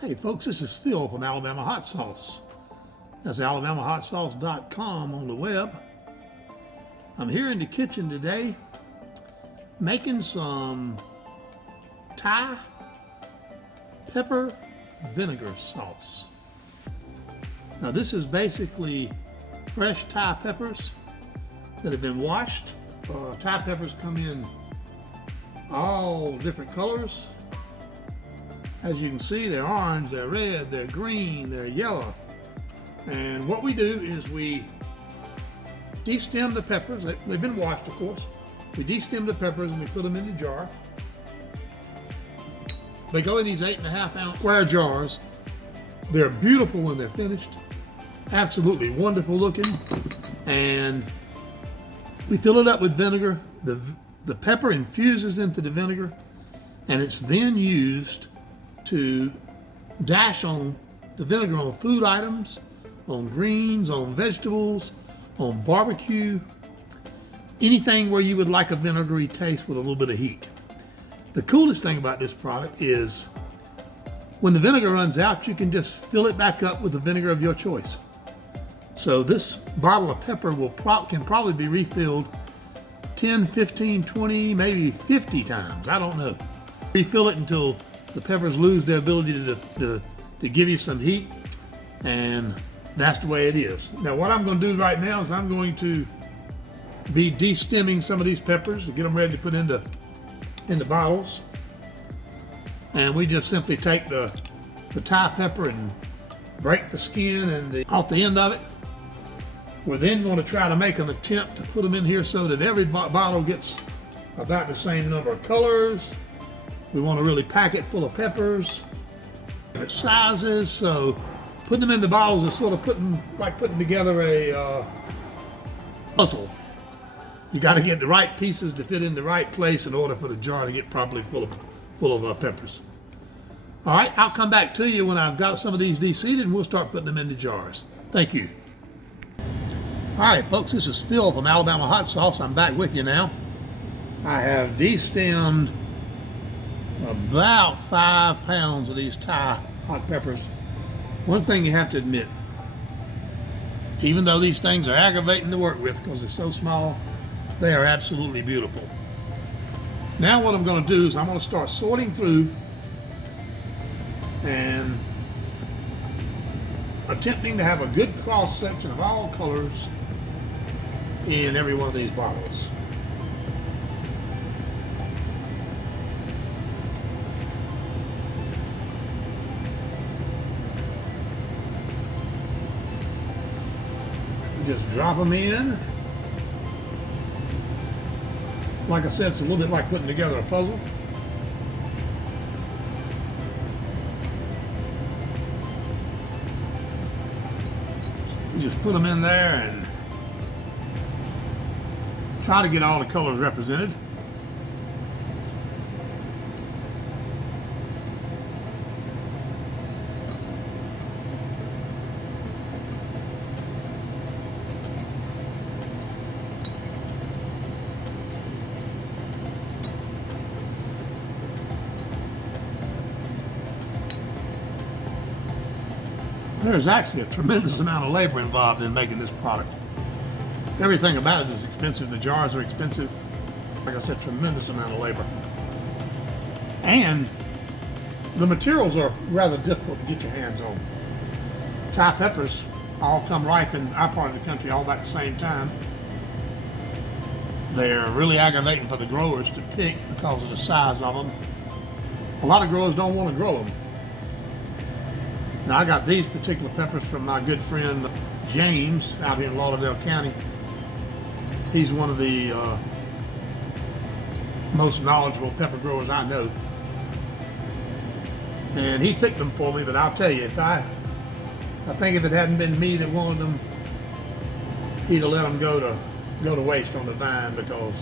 Hey folks, this is Phil from Alabama Hot Sauce. That's alabamahotsauce.com on the web. I'm here in the kitchen today making some Thai pepper vinegar sauce. Now this is basically fresh Thai peppers that have been washed. Thai peppers come in all different colors. As you can see, they're orange, they're red, they're green, they're yellow. And what we do is we de-stem the peppers. They've been washed, of course. We de-stem the peppers and we put them in the jar. They go in these 8.5-ounce square jars. They're beautiful when they're finished. Absolutely wonderful looking. And we fill it up with vinegar. The pepper infuses into the vinegar, and it's then used to dash on the vinegar on food items, on greens, on vegetables, on barbecue, anything where you would like a vinegary taste with a little bit of heat. The coolest thing about this product is when the vinegar runs out, you can just fill it back up with the vinegar of your choice. So this bottle of pepper can probably be refilled 10, 15, 20, maybe 50 times. I don't know. Refill it until the peppers lose their ability to give you some heat, and that's the way it is. Now what I'm going to do right now is I'm going to be de-stemming some of these peppers to get them ready to put into bottles. And we just simply take the Thai pepper and break the skin and off the end of it. We're then going to try to make an attempt to put them in here so that every bottle gets about the same number of colors. We want to really pack it full of peppers, different sizes. So putting them in the bottles is sort of putting together a puzzle. You got to get the right pieces to fit in the right place in order for the jar to get properly full of peppers. All right, I'll come back to you when I've got some of these de-seeded and we'll start putting them into jars. Thank you. All right, folks, this is Phil from Alabama Hot Sauce. I'm back with you now. I have de-stemmed about 5 pounds of these Thai hot peppers. One thing you have to admit, even though these things are aggravating to work with because they're so small, they are absolutely beautiful. Now what I'm going to do is I'm going to start sorting through and attempting to have a good cross section of all colors in every one of these bottles. Just drop them in. Like I said, it's a little bit like putting together a puzzle. So you just put them in there and try to get all the colors represented. There's actually a tremendous amount of labor involved in making this product. Everything about it is expensive. The jars are expensive. Like I said, tremendous amount of labor. And the materials are rather difficult to get your hands on. Thai peppers all come ripe in our part of the country all about the same time. They're really aggravating for the growers to pick because of the size of them. A lot of growers don't want to grow them. Now I got these particular peppers from my good friend James out here in Lauderdale County. He's one of the most knowledgeable pepper growers I know. And he picked them for me, but I'll tell you, I think if it hadn't been me that wanted them, he'd have let them go to waste on the vine because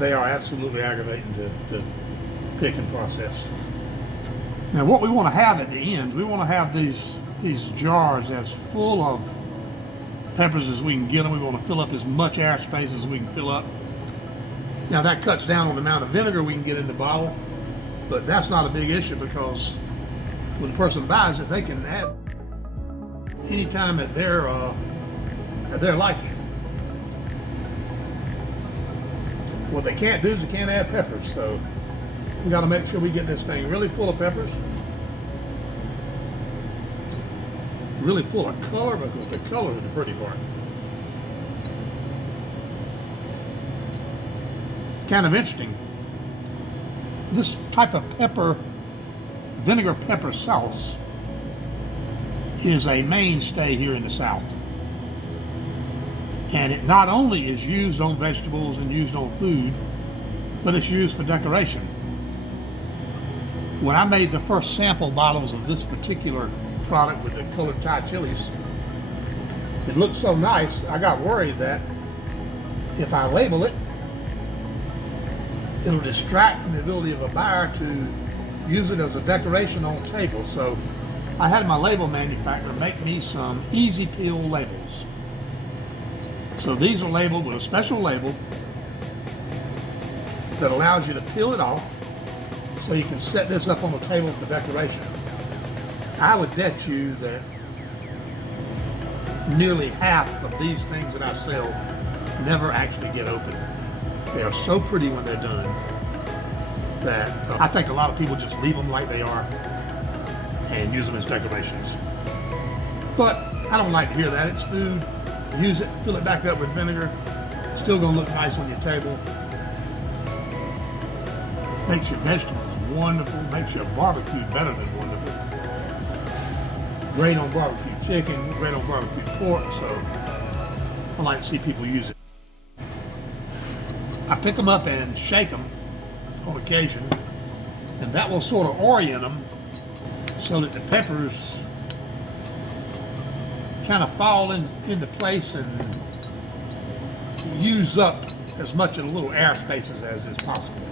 they are absolutely aggravating to pick and process. Now what we want to have at the end, we want to have these jars as full of peppers as we can get them. We want to fill up as much air space as we can fill up. Now that cuts down on the amount of vinegar we can get in the bottle, but that's not a big issue because when the person buys it, they can add anytime at their liking. What they can't do is they can't add peppers, so we got to make sure we get this thing really full of peppers, really full of color, because the color is the pretty part. Kind of interesting. This type of pepper, vinegar pepper sauce, is a mainstay here in the South. And it not only is used on vegetables and used on food, but it's used for decoration. When I made the first sample bottles of this particular product with the colored Thai chilies, it looked so nice, I got worried that if I label it, it'll distract from the ability of a buyer to use it as a decoration on tables. So I had my label manufacturer make me some easy peel labels. So these are labeled with a special label that allows you to peel it off so you can set this up on the table for decoration. I would bet you that nearly half of these things that I sell never actually get opened. They are so pretty when they're done that I think a lot of people just leave them like they are and use them as decorations. But I don't like to hear that. It's food. Use it, fill it back up with vinegar. It's still gonna look nice on your table. Makes your vegetables wonderful. Makes your barbecue better than wonderful. Great on barbecue chicken, great on barbecue pork, so I like to see people use it. I pick them up and shake them on occasion, and that will sort of orient them so that the peppers kind of fall into place and use up as much of the little air spaces as is possible.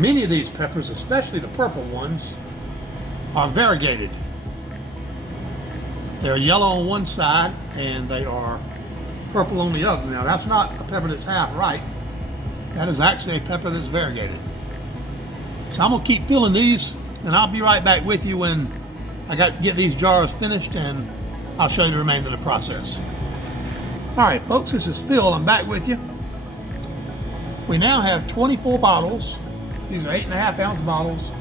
Many of these peppers, especially the purple ones, are variegated. They're yellow on one side and they are purple on the other. Now that's not a pepper that's half ripe. That is actually a pepper that's variegated. So I'm gonna keep filling these, and I'll be right back with you when I get these jars finished, and I'll show you the remainder of the process. All right, folks, this is Phil. I'm back with you. We now have 24 bottles. These are 8.5 ounce bottles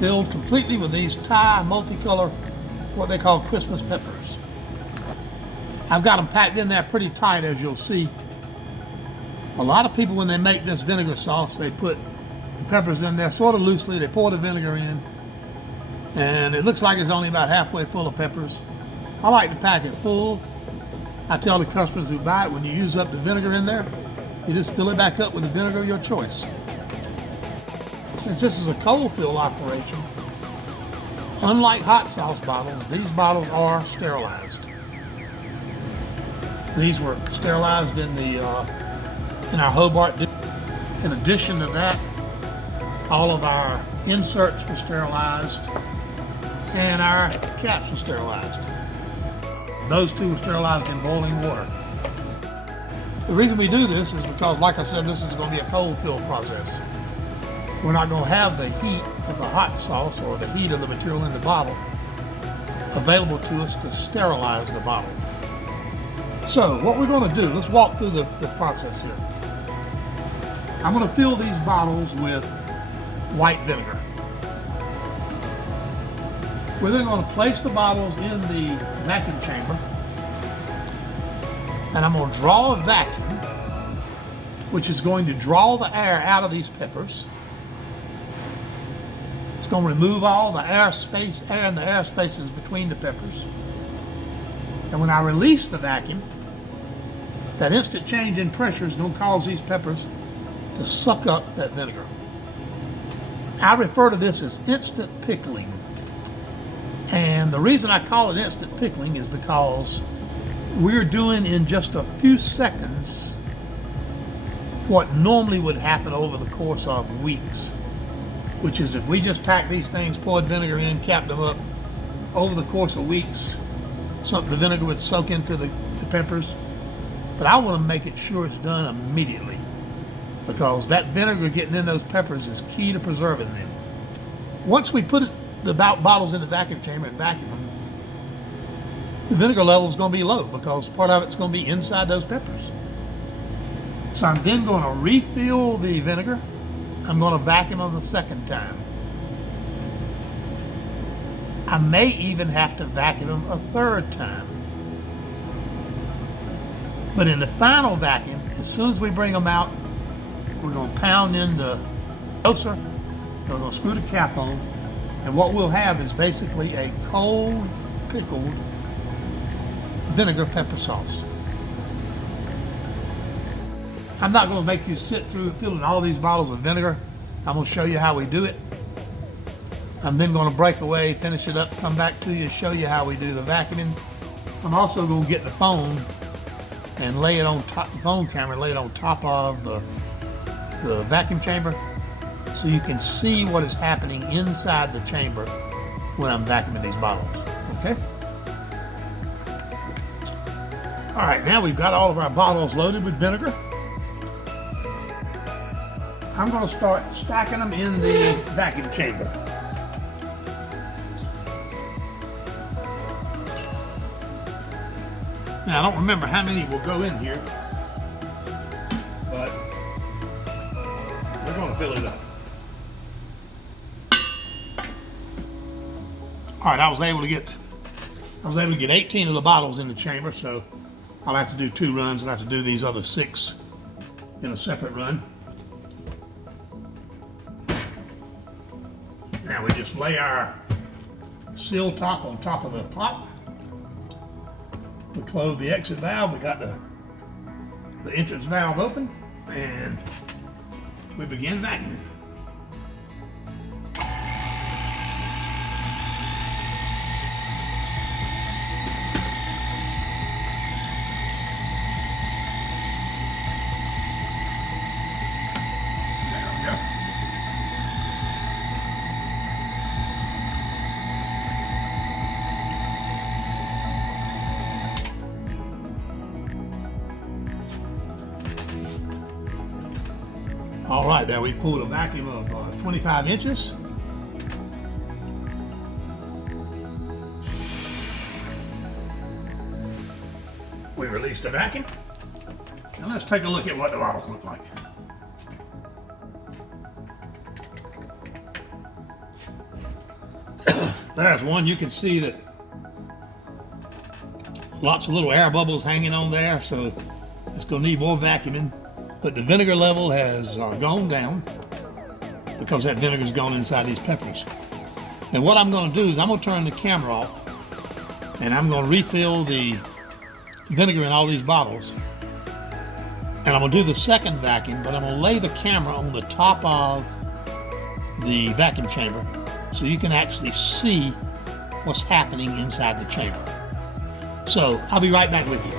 filled completely with these Thai multicolor, what they call Christmas peppers. I've got them packed in there pretty tight, as you'll see. A lot of people, when they make this vinegar sauce, they put the peppers in there sort of loosely. They pour the vinegar in, and it looks like it's only about halfway full of peppers. I like to pack it full. I tell the customers who buy it, when you use up the vinegar in there, you just fill it back up with the vinegar of your choice. Since this is a cold fill operation, unlike hot sauce bottles, these bottles are sterilized. These were sterilized in our Hobart. In addition to that, all of our inserts were sterilized and our caps were sterilized. Those two were sterilized in boiling water. The reason we do this is because, like I said, this is going to be a cold fill process. We're not going to have the heat of the hot sauce or the heat of the material in the bottle available to us to sterilize the bottle. So what we're going to do, let's walk through this process here. I'm going to fill these bottles with white vinegar. We're then going to place the bottles in the vacuum chamber, and I'm going to draw a vacuum, which is going to draw the air out of these peppers. It's going to remove all the air and the air spaces between the peppers. And when I release the vacuum, that instant change in pressure is going to cause these peppers to suck up that vinegar. I refer to this as instant pickling. And the reason I call it instant pickling is because we're doing in just a few seconds what normally would happen over the course of weeks, which is if we just pack these things, poured vinegar in, capped them up, over the course of weeks, so the vinegar would soak into the peppers. But I want to make it sure it's done immediately, because that vinegar getting in those peppers is key to preserving them. Once we put the bottles in the vacuum chamber and vacuum them, the vinegar level is going to be low because part of it's going to be inside those peppers. So I'm then going to refill the vinegar. I'm going to vacuum them the second time. I may even have to vacuum them a third time. But in the final vacuum, as soon as we bring them out, we're going to pound in the doser. We're going to screw the cap on. And what we'll have is basically a cold pickled vinegar pepper sauce. I'm not going to make you sit through filling all these bottles of vinegar. I'm going to show you how we do it. I'm then going to break away, finish it up, come back to you, show you how we do the vacuuming. I'm also going to get the phone and lay it on top, the phone camera, lay it on top of the vacuum chamber so you can see what is happening inside the chamber when I'm vacuuming these bottles, okay? All right, now we've got all of our bottles loaded with vinegar. I'm going to start stacking them in the vacuum chamber. Now, I don't remember how many will go in here, but we're going to fill it up. All right, I was able to get 18 of the bottles in the chamber, so I'll have to do 2 runs, and I have to do these other 6 in a separate run. Now we just lay our seal top on top of the pot. We close the exit valve. We got the entrance valve open, and we begin vacuuming. There we go. All right, there we pulled a vacuum of 25 inches. We released the vacuum. And let's take a look at what the bottles look like. There's one. You can see that lots of little air bubbles hanging on there, so it's going to need more vacuuming. But the vinegar level has gone down because that vinegar's gone inside these peppers. And what I'm going to do is I'm going to turn the camera off, and I'm going to refill the vinegar in all these bottles. And I'm going to do the second vacuum, but I'm going to lay the camera on the top of the vacuum chamber so you can actually see what's happening inside the chamber. So I'll be right back with you.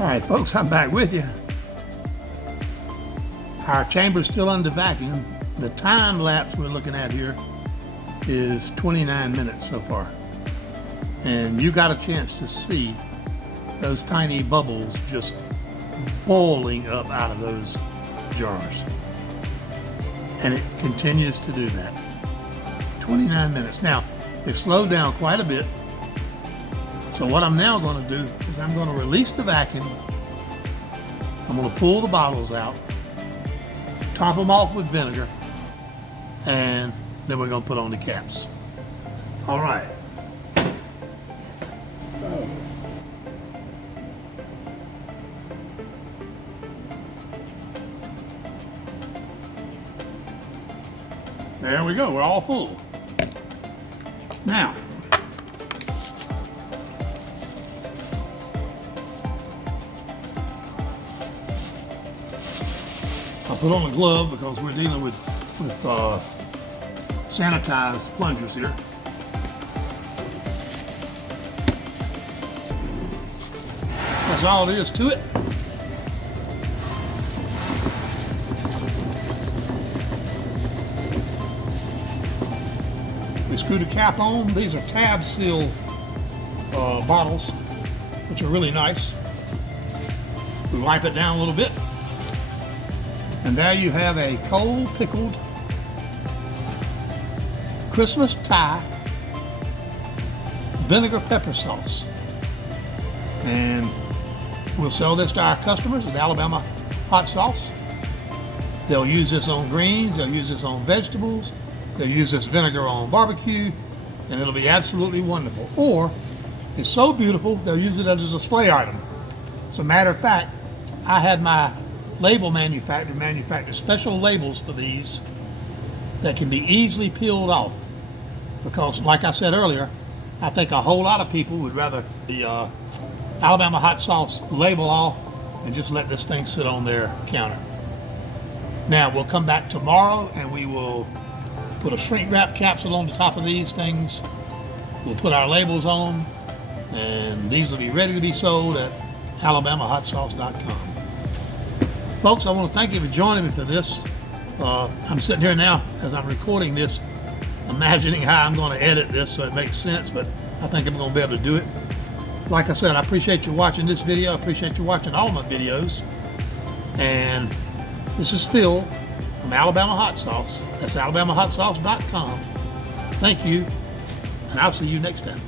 All right, folks, I'm back with you. Our chamber's still under vacuum. The time lapse we're looking at here is 29 minutes so far. And you got a chance to see those tiny bubbles just boiling up out of those jars. And it continues to do that. 29 minutes. Now, it slowed down quite a bit. So what I'm now going to do is I'm going to release the vacuum. I'm going to pull the bottles out, top them off with vinegar, and then we're going to put on the caps. All right. There we go, we're all full. Now, I'll put on a glove because we're dealing with sanitized plungers here. That's all it is to it. We screw the cap on. These are tab seal bottles, which are really nice. We wipe it down a little bit. And there you have a cold pickled Christmas Thai vinegar pepper sauce. And we'll sell this to our customers at Alabama Hot Sauce. They'll use this on greens, they'll use this on vegetables, they'll use this vinegar on barbecue, and it'll be absolutely wonderful. Or, it's so beautiful, they'll use it as a display item. As a matter of fact, I had my label manufacturer special labels for these that can be easily peeled off. Because, like I said earlier, I think a whole lot of people would rather the Alabama Hot Sauce label off and just let this thing sit on their counter. Now, we'll come back tomorrow and we will put a shrink wrap capsule on the top of these things. We'll put our labels on, and these will be ready to be sold at alabamahotsauce.com. Folks, I want to thank you for joining me for this. I'm sitting here now as I'm recording this, imagining how I'm going to edit this so it makes sense, but I think I'm going to be able to do it. Like I said, I appreciate you watching this video. I appreciate you watching all my videos. And this is Phil from Alabama Hot Sauce. That's alabamahotsauce.com. Thank you, and I'll see you next time.